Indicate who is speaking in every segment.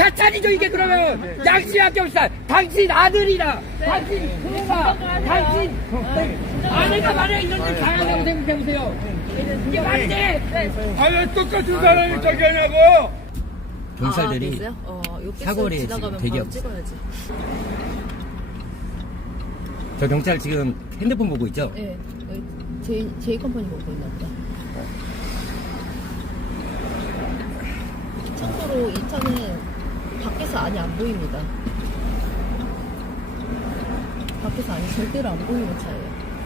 Speaker 1: 자찬이죠 이게 그러면. 양심밖에 없어. 당신 아들이라, 당신 부모가, 당신 아내가 만약에 이런 데 가야 되고 생각해보세요. 이게 말이 돼?
Speaker 2: 아니 똑같은 사람이 저기 하냐고.
Speaker 3: 경찰들이 사거리에 지금
Speaker 4: 지나가면
Speaker 3: 대기
Speaker 4: 바로
Speaker 3: 없어.
Speaker 4: 찍어야지.
Speaker 3: 저 경찰 지금 핸드폰 보고 있죠?
Speaker 4: 네. 제이 컴퍼니 보고 있나 보다. 참고로 이 차는 밖에서 안이 안 보입니다. 밖에서 안이 절대로 안 보이는 차예요.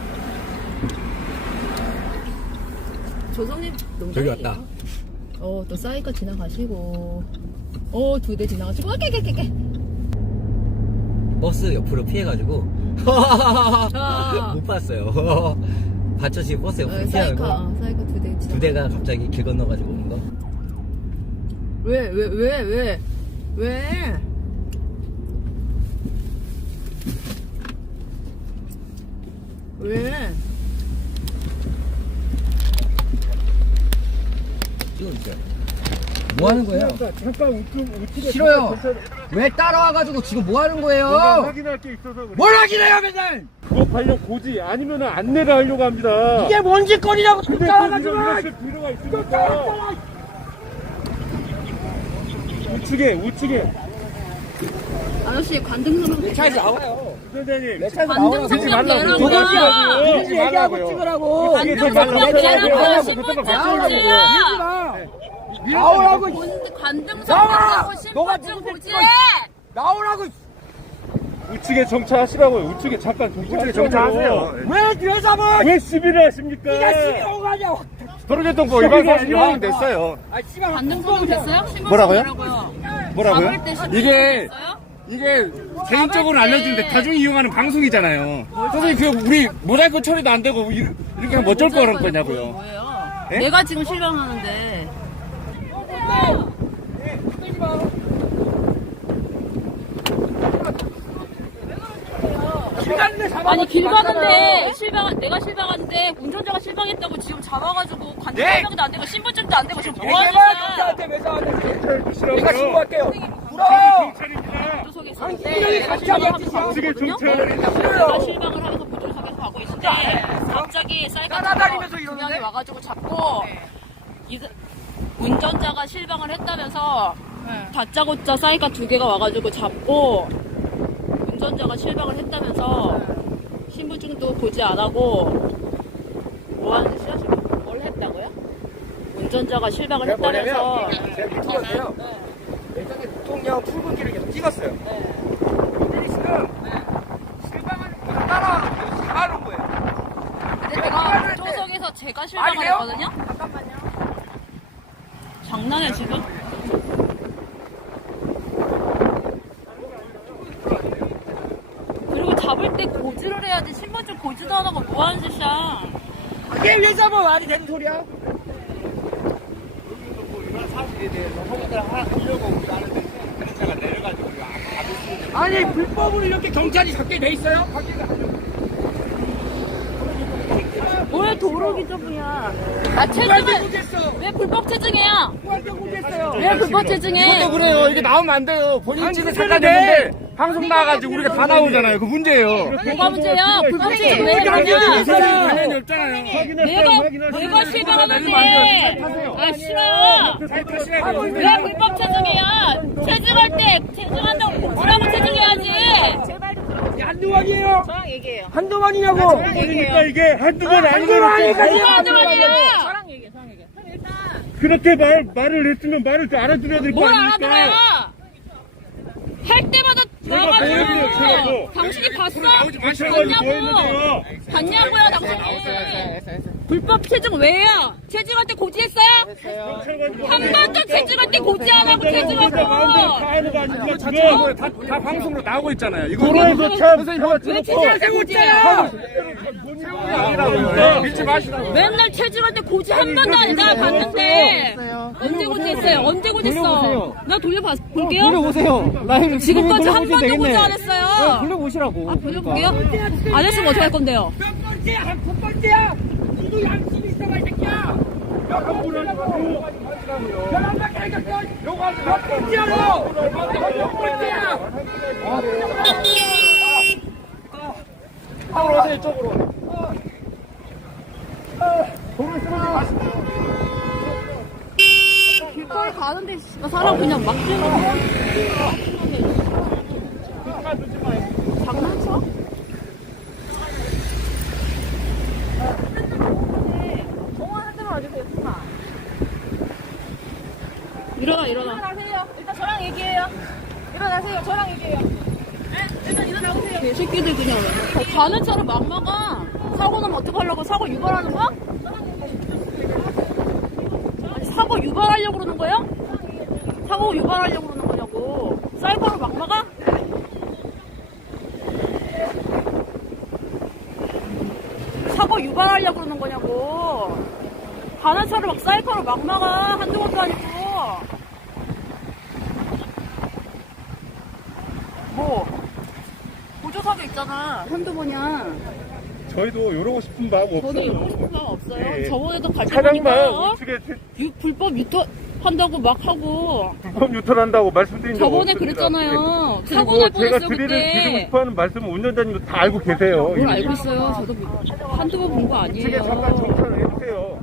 Speaker 4: 조성님
Speaker 3: 저기
Speaker 4: 농장이에요.
Speaker 3: 왔다.
Speaker 4: 또 사이가 지나가시고, 2대 지나가시고, 깨깨깨깨.
Speaker 3: 버스 옆으로 피해가지고
Speaker 4: 아.
Speaker 3: 못 봤어요. 봤죠 지금 버스 옆으로 피하는 거.
Speaker 4: 사이가 2대 지나.
Speaker 3: 두 대가 갑자기 길 건너가지고 오는 거.
Speaker 4: 왜?
Speaker 3: 찍어주세요. 뭐 하는 거예요?
Speaker 2: 잠깐 우측에
Speaker 1: 싫어요. 왜 따라와가지고 지금 뭐 하는 거예요?
Speaker 2: 확인할 게 있어서 그래.
Speaker 1: 뭘 확인해요 맨날?
Speaker 2: 그거 관련 고지 아니면 안내를 하려고 합니다.
Speaker 1: 이게 뭔 짓거리냐고
Speaker 2: 근데
Speaker 1: 따라가지고.
Speaker 2: 이럴 필요가 있습니까? 우측에
Speaker 4: 아저씨 관등성명
Speaker 1: 차에서 나와요.
Speaker 2: 선생님
Speaker 4: 관등성명 내라고.
Speaker 1: 누군지 얘기하고 찍으라고.
Speaker 4: 관등성명 내라고. 신분증
Speaker 1: 나오라고.
Speaker 4: 관등성명하고
Speaker 1: 너가
Speaker 4: 신분증
Speaker 1: 누군데
Speaker 4: 고지해.
Speaker 1: 나오라고.
Speaker 2: 우측에 정차하시라고요. 우측에 잠깐 정차하세요.
Speaker 1: 왜 뒤에 잡아?
Speaker 2: 왜 시비를 하십니까?
Speaker 1: 네가 시비하고 가냐?
Speaker 2: 도로교통법 위반 사실이 됐어요.
Speaker 1: 아 씨발.
Speaker 4: 관등성명 됐어요? 신분증
Speaker 2: 뭐라고요?
Speaker 4: 내라고요.
Speaker 2: 뭐라고요?
Speaker 4: 잡을 때 신분증
Speaker 2: 이게
Speaker 4: 됐어요?
Speaker 2: 이게 개인적으로 알려주는데 다중 이용하는 방송이잖아요. 선생님 그 우리 모자이크 처리도 안 되고 이렇게 하면 어쩔 거란 거냐고요.
Speaker 4: 뭐예요?
Speaker 2: 예?
Speaker 4: 내가 지금 실망하는데. 아니 길 가는데 내가 실망하는데 운전자가 실망했다고 지금 잡아가지고 관계설명도 안 되고 신분증도 안 되고 지금 뭐 하는
Speaker 1: 얘기해봐요
Speaker 4: 거야?
Speaker 1: 경찰한테 왜 싸웠는지.
Speaker 2: 보시라고요.
Speaker 1: 내가 신고할게요. 물어.
Speaker 2: 경찰입니다.
Speaker 4: 보조석에서
Speaker 1: 당신이 같이 하면
Speaker 2: 우측에 정차.
Speaker 4: 내가 실망을 하면서 보조석에서 가고 있는데 갑자기 사이가
Speaker 1: 따라다니면서
Speaker 4: 두
Speaker 1: 이러는데?
Speaker 4: 명이 와가지고 잡고 운전자가 실망을 했다면서 다짜고짜 사이가 2개가 와가지고 잡고 운전자가 실망을 했다면서 신분증도 보지 안 하고 뭐 하는 짓이야 지금? 뭘 했다고요? 운전자가 실망을 했다면서
Speaker 1: 제가 유튜브인데요. 예전에 대통령 출근길을 계속 찍었어요. 근데 지금 실망하는 거 따라와서 잡아놓은 거예요.
Speaker 4: 근데 제가 조석에서 제가 실망을
Speaker 1: 아니에요?
Speaker 4: 했거든요? 장난해 지금? 그리고 잡을 때 고지를 해야지 신분증 고지도 안 하고 뭐 하는 짓이야?
Speaker 1: 이게 왜 잡아? 말이 되는 소리야? 아니 불법으로 이렇게 경찰이 잡게 돼 있어요?
Speaker 4: 왜 도로 규정이야? 아 체증은 왜 불법 체증이야? 왜 불법 체증해?
Speaker 2: 이것도 그래요. 이게 나오면 안 돼요. 본인 집에 잠깐 됐는데 방송 나와가지고 우리가 다 나오잖아요. 그 문제예요.
Speaker 4: 뭐가 문제야? 불법 체증 왜 하냐?
Speaker 2: 당연히 없잖아요.
Speaker 4: 내가 실망하는데 아 싫어. 왜 불법 체증이야? 체증할 때 체증한다고 고지라고 체증해야지.
Speaker 1: 한두 번이에요?
Speaker 4: 저랑 얘기해요.
Speaker 1: 한두 번이냐고?
Speaker 2: 그러니까 이게 한두 번 아닌
Speaker 1: 한두 번
Speaker 2: 거니까.
Speaker 1: 아니니까
Speaker 4: 한두 번이야. 저랑 얘기해.
Speaker 2: 그렇게 말을 했으면 말을 좀 알아들어야 될 거
Speaker 4: 뭘
Speaker 2: 아닙니까?
Speaker 4: 알아들어요? 할 때마다
Speaker 2: 보여드려요, 제가
Speaker 4: 나와가지고
Speaker 2: 뭐.
Speaker 4: 당신이 봤어?
Speaker 2: 마셔가지고 뭐 했는데요?
Speaker 4: 봤냐고요 당신이? 불법 체증 왜요? 체증할 때 고지했어요? 한 번도 체증할 때 고지 안 하고 체증하고
Speaker 2: 다 방송으로 나오고 있잖아요. 이거 도로에서 참
Speaker 4: 왜 체증할 때 고지해요?
Speaker 2: 믿지 마시라고.
Speaker 4: 맨날 체증할 때 고지 한 번도 안 해. 나 봤는데 언제 고지했어요? 언제 고지했어? 나 볼게요.
Speaker 5: 돌려보세요.
Speaker 4: 지금까지 한 번도 고지 안 했어요.
Speaker 5: 돌려보시라고.
Speaker 4: 아 돌려볼게요. 안 했으면 어떻게 할 건데요?
Speaker 1: 몇 번째야? 한 두 번째야? 너도 양심 있어봐 이 새끼야.
Speaker 2: 이쪽으로 오세요, 이쪽으로.
Speaker 4: 길거리 가는데 사람 그냥 막 찍어. 장난쳐? 통화 한 대만 와주세요, 통화. 일어나.
Speaker 5: 일어나세요. 일단 저랑 얘기해요. 일어나세요. 저랑 얘기해요. 네, 일단 일어나보세요.
Speaker 4: 개새끼들 그냥 가는 차를 막 막아. 사고 나면 어떡하려고? 사고 유발하는 거야? 아니, 사고 유발하려고 그러는 거야? 사고 유발하려고 그러는 거냐고. 사이버로 막 막아? 사고 유발하려고 그러는 거냐고. 가는 차를 막 사이버로 막 막아. 한두 번도 아니고. 뭐 보조사고 있잖아. 한두 번이야.
Speaker 6: 저희도 이러고 싶은 마음
Speaker 4: 저도
Speaker 6: 없어요.
Speaker 4: 이러고 싶은 마음 없어요.
Speaker 6: 예.
Speaker 4: 저번에도 갈
Speaker 6: 차량만
Speaker 4: 때보니까
Speaker 6: 우측에
Speaker 4: 불법 유턴 한다고 막 하고
Speaker 6: 불법 유턴한다고 말씀드린 적
Speaker 4: 저번에
Speaker 6: 없습니다.
Speaker 4: 그랬잖아요.
Speaker 6: 예.
Speaker 4: 사고
Speaker 6: 그리고
Speaker 4: 날
Speaker 6: 제가
Speaker 4: 뻔했어요
Speaker 6: 드리고
Speaker 4: 그때.
Speaker 6: 싶어하는 말씀은 운전자님도 다 알고 계세요.
Speaker 4: 뭘
Speaker 6: 이미.
Speaker 4: 알고 있어요. 저도 한두 번 본 거
Speaker 6: 우측에 잠깐
Speaker 4: 아니에요.
Speaker 6: 정차를 해주세요.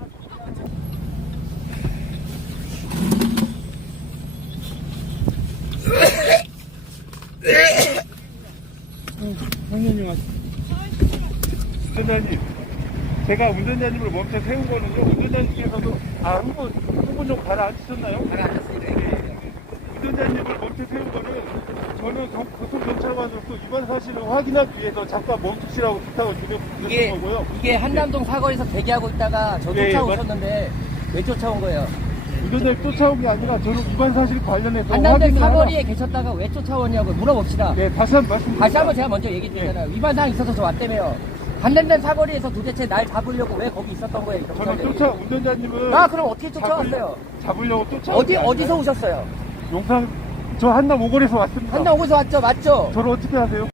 Speaker 6: 운전자님, 제가 운전자님을 멈춰 세운 거는요, 운전자님께서도, 한분 좀 가라앉히셨나요?
Speaker 1: 가라앉았습니다.
Speaker 6: 운전자님을 멈춰 세운 거는, 저는 교통경찰관으로서 위반 사실을 확인하기 위해서 잠깐 멈추시라고 부탁을 드린 거고요.
Speaker 1: 이게 한남동 사거리에서 대기하고 있다가 저
Speaker 6: 예,
Speaker 1: 쫓아오셨는데 왜 쫓아온 거예요?
Speaker 6: 운전자님 쫓아온 게 아니라, 저는 위반 사실 관련해서
Speaker 1: 한남동
Speaker 6: 확인을
Speaker 1: 사거리에 계셨다가 왜 쫓아오냐고 물어봅시다.
Speaker 6: 네, 다시 한 번 말씀드립니다.
Speaker 1: 다시 한번 제가 먼저 얘기 드리잖아요. 위반사항 있어서 저 왔다며요. 한남동 사거리에서 도대체 날 잡으려고 왜 거기 있었던 거예요?
Speaker 6: 저는 운전자님을
Speaker 1: 아, 그럼 어떻게 쫓아왔어요?
Speaker 6: 잡으려고 쫓아온 게
Speaker 1: 어디서
Speaker 6: 아니라
Speaker 1: 오셨어요?
Speaker 6: 용산, 저 한남 오거리에서 왔습니다.
Speaker 1: 한남 오고서 왔죠? 맞죠?
Speaker 6: 저를 어떻게 하세요?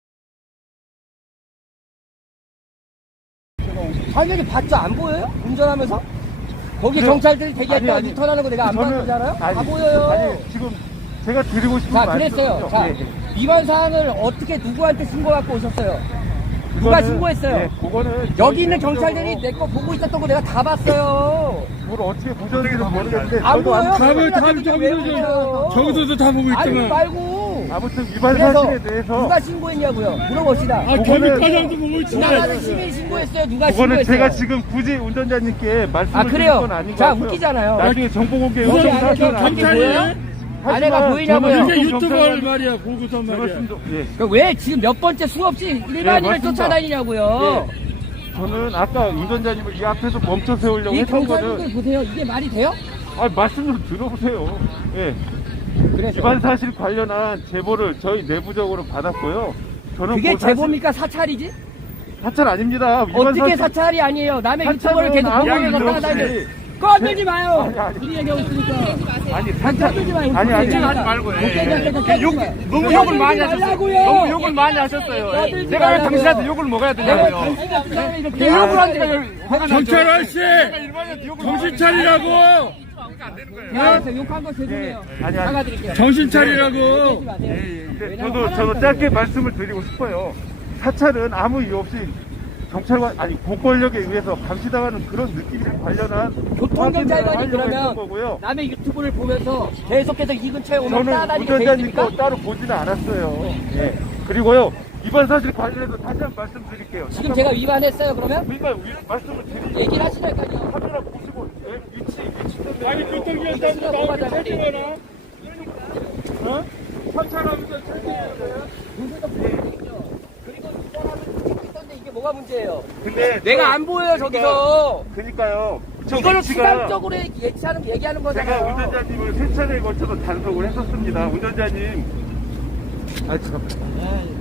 Speaker 1: 당연히 봤죠? 안 보여요? 운전하면서? 거기
Speaker 6: 그-
Speaker 1: 경찰들이 대기했다가
Speaker 6: 아니.
Speaker 1: 유턴하는 거 내가 안
Speaker 6: 저는-
Speaker 1: 봤는지 알아요? 다
Speaker 6: 아니,
Speaker 1: 보여요.
Speaker 6: 아니, 지금 제가 드리고 싶은
Speaker 1: 자,
Speaker 6: 말씀은요.
Speaker 1: 그랬어요. 자,
Speaker 6: 예, 예.
Speaker 1: 위반 사항을 어떻게 누구한테 신고 갖고 오셨어요? 누가
Speaker 6: 그거는-
Speaker 1: 신고했어요?
Speaker 6: 예, 그거는
Speaker 1: 여기 있는 경찰들이 내 거 보고 있었던 거 내가 다 봤어요.
Speaker 6: 뭘 어떻게 보셨는지 모르겠는데
Speaker 1: 안
Speaker 6: 저도
Speaker 1: 보여요?
Speaker 6: 아무튼
Speaker 2: 저기서도 다 보고
Speaker 1: 아니
Speaker 2: 있지만.
Speaker 1: 말고.
Speaker 6: 아무튼 위반
Speaker 1: 그래서
Speaker 6: 사실에 대해서
Speaker 1: 누가 신고했냐고요? 물어봅시다.
Speaker 6: 그거는-
Speaker 2: 과장도 보고
Speaker 1: 지나가는 시민이 신고했어요. 누가
Speaker 6: 그거는
Speaker 1: 신고했어요?
Speaker 6: 제가 지금 굳이 운전자님께 말씀을
Speaker 1: 아
Speaker 6: 드릴
Speaker 1: 그래요?
Speaker 6: 건 아닌 것
Speaker 1: 자
Speaker 6: 같고요.
Speaker 1: 웃기잖아요.
Speaker 6: 나중에 정보 공개
Speaker 1: 우리
Speaker 6: 요청
Speaker 1: 안에서
Speaker 6: 사실은
Speaker 1: 경찰이
Speaker 6: 아니고요.
Speaker 1: 보여요? 아내가 보이냐고요?
Speaker 6: 저는
Speaker 2: 유튜버 말이야, 보고서
Speaker 6: 제
Speaker 2: 말이야.
Speaker 6: 말씀도 예.
Speaker 1: 그 왜 지금 몇 번째 수없이 일반인을
Speaker 6: 맞습니다.
Speaker 1: 쫓아다니냐고요?
Speaker 6: 저는 아까 운전자님을 이 앞에서 멈춰 세우려고
Speaker 1: 이
Speaker 6: 했던
Speaker 1: 경찰분들
Speaker 6: 거는
Speaker 1: 보세요. 이게 말이 돼요?
Speaker 6: 말씀 좀 들어보세요. 예.
Speaker 1: 그래서
Speaker 6: 위반 사실 관련한 제보를 저희 내부적으로 받았고요. 저는
Speaker 1: 그게
Speaker 6: 그 사실-
Speaker 1: 제보입니까? 사찰이지?
Speaker 6: 사찰 아닙니다. 위반
Speaker 1: 어떻게 사찰이 아니에요? 남의 유튜버를 계속 보고
Speaker 6: 아무
Speaker 1: 있는
Speaker 6: 일
Speaker 1: 거
Speaker 6: 없이
Speaker 1: 따라다니는 건들지 마요.
Speaker 6: 아니, 아니.
Speaker 1: 우리 얘기하고 있으니까.
Speaker 6: 아니 사찰
Speaker 1: 건들지 마요.
Speaker 6: 아니
Speaker 1: 하지
Speaker 2: 말고,
Speaker 1: 너무
Speaker 2: 욕을 많이 하셨어요. 너무 욕을 많이 하셨어요. 내가 왜 당신한테 욕을 먹어야 되냐고요.
Speaker 1: 당신 같은 사람이 이렇게
Speaker 6: 네,
Speaker 1: 욕을 하는데
Speaker 2: 경찰 아저씨! 정신 차리라고!
Speaker 1: 야, 욕한 거 죄송해요.
Speaker 6: 아니.
Speaker 1: 사과드릴게요.
Speaker 2: 정신 차리라고!
Speaker 1: 그러지 마세요.
Speaker 6: 근데 저도 짧게 말씀을 드리고 싶어요. 사찰은 아무 이유 없이 경찰관 공권력에 의해서 감시당하는 그런 느낌에 관련한
Speaker 1: 교통경찰관이
Speaker 6: 확인을 하려고 했던
Speaker 1: 그러면
Speaker 6: 거고요.
Speaker 1: 남의 유튜브를 보면서 계속해서 이 근처에 오면
Speaker 6: 저는
Speaker 1: 따라다니게 돼
Speaker 6: 운전자님
Speaker 1: 있습니까?
Speaker 6: 거 따로 보지는 않았어요. 예. 그리고요 위반 사실 관련해서 다시 한 번 말씀드릴게요.
Speaker 1: 지금 제가 위반했어요 그러면?
Speaker 6: 그러니까 말씀을 드리죠.
Speaker 1: 얘기를 하시라니까요.
Speaker 6: 카메라 보시고 위치 때문에
Speaker 2: 아니, 교통위원장도 나오게 채팅하나?
Speaker 6: 어? 사찰하면서 체크해요.
Speaker 1: 그리고 뒷사람은 있던데 이게 뭐가 문제예요?
Speaker 6: 근데
Speaker 1: 내가 안 보여요 저기서.
Speaker 6: 그러니까요. 저
Speaker 1: 이거는
Speaker 6: 위치가
Speaker 1: 수단적으로 얘기하는
Speaker 6: 제가
Speaker 1: 거잖아요.
Speaker 6: 운전자님을 세 차례에 걸쳐서 단속을 했었습니다. 운전자님. 잠깐만.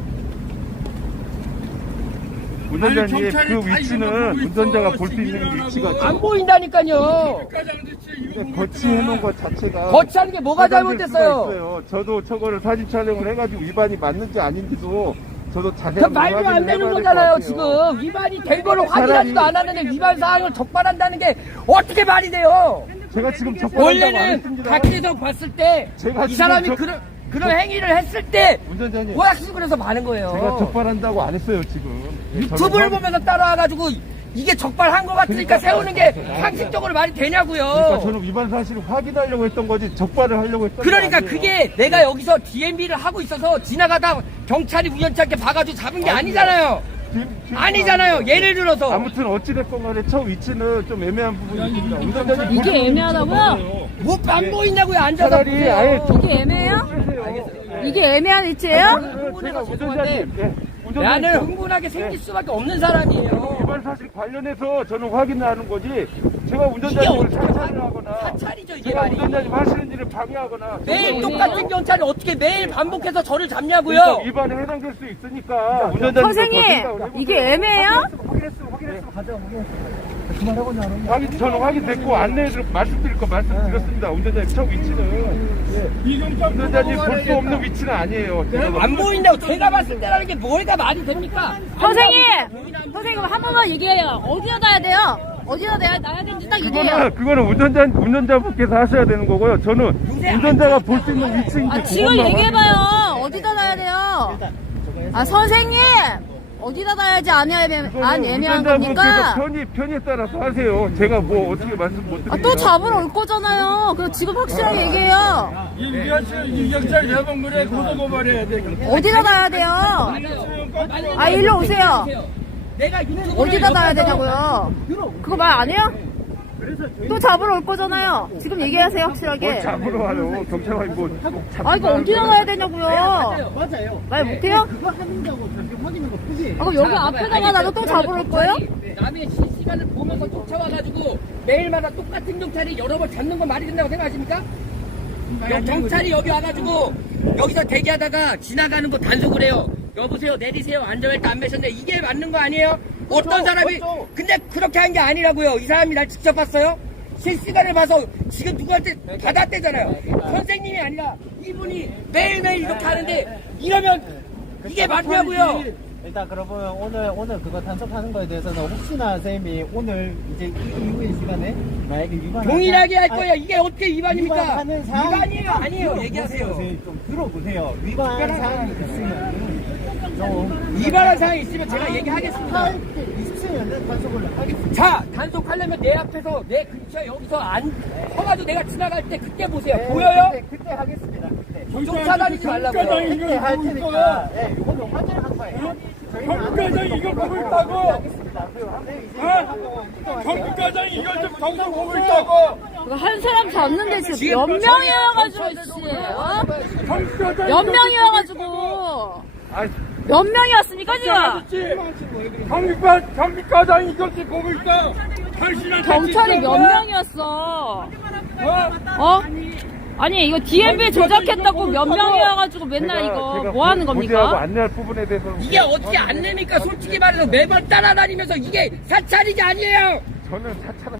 Speaker 6: 운전자님 그 위치는 운전자가 볼 수 있는 위치가
Speaker 1: 안 보인다니까요.
Speaker 6: 거치해놓은 것 자체가
Speaker 1: 거치하는 게 뭐가
Speaker 6: 차단될 수가
Speaker 1: 잘못됐어요?
Speaker 6: 있어요. 저도 저거를 사진 촬영을 해가지고 위반이 맞는지 아닌지도 저도
Speaker 1: 그
Speaker 6: 자세한
Speaker 1: 말도 안
Speaker 6: 확인을
Speaker 1: 되는
Speaker 6: 해봐야
Speaker 1: 거잖아요,
Speaker 6: 될것 같아요.
Speaker 1: 지금. 위반이 된 걸로 확인하지도 않았는데 위반 사항을 적발한다는 게 어떻게 말이 돼요?
Speaker 6: 제가 지금 적발한다고 안
Speaker 1: 원래는
Speaker 6: 했습니다.
Speaker 1: 밖에서 봤을 때
Speaker 6: 제가
Speaker 1: 이
Speaker 6: 지금
Speaker 1: 사람이 그런 행위를 했을 때
Speaker 6: 운전자님,
Speaker 1: 오락실에서 많은 거예요.
Speaker 6: 제가 적발한다고 안 했어요 지금. 예,
Speaker 1: 유튜브를
Speaker 6: 저는
Speaker 1: 보면서 따라와가지고 이게 적발한 것 같으니까 세우는 게 상식적으로 말이
Speaker 6: 그러니까
Speaker 1: 되냐고요.
Speaker 6: 저는 위반 사실을 확인하려고 했던 거지 적발을 하려고 했던 거
Speaker 1: 그러니까
Speaker 6: 아니에요.
Speaker 1: 그게 내가 여기서 DMB를 하고 있어서 지나가다 경찰이 우연찮게 봐가지고 잡은 게 아니잖아요. 아니잖아요. 예를 들어서
Speaker 6: 아무튼 어찌됐건 간에 차 위치는 좀 애매한 부분이 있습니다. 운전자님
Speaker 5: 이게
Speaker 6: 볼수
Speaker 5: 애매하다고요?
Speaker 6: 있어요.
Speaker 1: 뭐 안 보이냐고요. 앉아서
Speaker 6: 차라리
Speaker 1: 보세요.
Speaker 6: 아예
Speaker 5: 이게 애매해요? 이게 애매한 위치예요?
Speaker 6: 제가 운전자님, 예,
Speaker 1: 나는
Speaker 6: 운전자님
Speaker 1: 흥분하게 생길 수밖에 없는 사람이에요.
Speaker 6: 위반 사실 관련해서 저는 확인하는 거지. 제가 운전자님을
Speaker 1: 이게 어떻게
Speaker 6: 사찰을 하거나
Speaker 1: 사찰이죠, 이게
Speaker 6: 제가
Speaker 1: 말이.
Speaker 6: 운전자님 하시는 일을 방해하거나
Speaker 1: 매일 똑같은 경찰이 어떻게 매일 반복해서 저를
Speaker 6: 그러니까
Speaker 1: 잡냐고요.
Speaker 6: 위반에 해당될 수 있으니까 운전자님
Speaker 5: 선생님, 이게 애매해요?
Speaker 6: 저는 확인됐고 안내를 말씀드릴 거 말씀드렸습니다. 운전자님 차 위치는 운전자님 볼 수 없는 위치는 아니에요. 제가
Speaker 1: 안 보인다고 제가 봤을 때라는 게 뭐가 말이 됩니까?
Speaker 5: 선생님! 선생님, 한 번만 얘기해요. 어디다 놔야 돼요? 어디다 놔야 되는지 딱 얘기해요.
Speaker 6: 그거는 운전자분께서 하셔야 되는 거고요. 저는 운전자가 볼 수 있는 위치인지
Speaker 5: 아, 지금
Speaker 6: 그것만
Speaker 5: 얘기해봐요. 어디다 놔야 돼요? 아, 선생님! 어디다 놔야지 안 애매한 겁니까?
Speaker 6: 운전자분께서 편의에 따라서 하세요. 제가 뭐 어떻게 말씀 못 드리겠어요.
Speaker 5: 아, 또 잡으러 올 거잖아요. 그럼 지금 확실하게 얘기해요.
Speaker 2: 이 경찰 여성물에 고소고발해야 돼.
Speaker 5: 어디다 놔야 돼요? 아, 일로 오세요.
Speaker 1: 내가 유튜브
Speaker 5: 어디다 놔야 되냐고요? 그거 말 안 해요? 또 잡으러 올 거잖아요. 지금 얘기하세요,
Speaker 6: 뭘
Speaker 5: 확실하게.
Speaker 6: 잡으러 와요. 경찰관이 뭐
Speaker 5: 아, 이거 어디다 놔야 되냐고요?
Speaker 1: 맞아요.
Speaker 5: 말 못해요? 아, 그럼 여기 앞에다가 놔도 또 잡으러 올 거예요?
Speaker 1: 남의 실시간을 보면서 쫓아와가지고 매일마다 똑같은 경찰이 여러 번 잡는 건 말이 된다고 생각하십니까? 경찰이 여기 와가지고 여기서 대기하다가 지나가는 거 단속을 해요. 여보세요, 내리세요, 안전벨트 안 매셨네. 이게 맞는 거 아니에요? 어떤 사람이 근데 그렇게 한 게 아니라고요. 이 사람이 날 직접 봤어요? 실시간을 봐서 지금 누구한테 받았대잖아요. 선생님이 아니라 이분이 매일매일 이렇게 하는데 이러면 이게 맞냐고요.
Speaker 3: 일단 그러면 오늘 그거 단속하는 거에 대해서는 혹시나 선생님이 오늘 이제 이 이후의 시간에 만약에 위반
Speaker 1: 동일하게 할 거예요. 이게 어떻게 위반입니까?
Speaker 3: 위반하는 사항이
Speaker 1: 위반이에요, 아니에요? 얘기하세요.
Speaker 3: 좀 들어보세요. 위반 사항이 있으면 좀
Speaker 1: 위반한 사항이 있으면 제가 얘기하겠습니다.
Speaker 3: 있으면은 단속을 하겠습니다.
Speaker 1: 자, 단속하려면 내 앞에서 내 근처에 여기서 안 서가지고 내가 지나갈 때 그때 보세요. 보여요?
Speaker 3: 그때 하겠습니다. 그때.
Speaker 1: 쫓아다니지 말라고요.
Speaker 3: 그때 할 테니까 예, 이거는 확인한 거예요.
Speaker 2: 경찰관이 이거 보고 있다고.
Speaker 3: 알겠습니다. 그럼
Speaker 2: 경찰관이 이걸 좀 방송 보고 있다고.
Speaker 5: 그거 한 사람 잡는데 지금 몇 명이 와가지고, 씨. 어? 몇 명이 와가지고. 몇 명이 왔습니까, 지금?
Speaker 2: 경비과장이 이걸 좀 보고 있다. 당신은
Speaker 5: 경찰이 몇 명이었어? 어? 아니, 이거 DMB 조작했다고 몇 명이 와가지고 맨날 이거 뭐 하는
Speaker 6: 고지하고
Speaker 5: 겁니까?
Speaker 6: 안내할 부분에 대해서
Speaker 1: 이게 어떻게 안 내니까 솔직히 말해서 매번 따라다니면서 이게 사찰이지 아니에요?
Speaker 6: 저는 사찰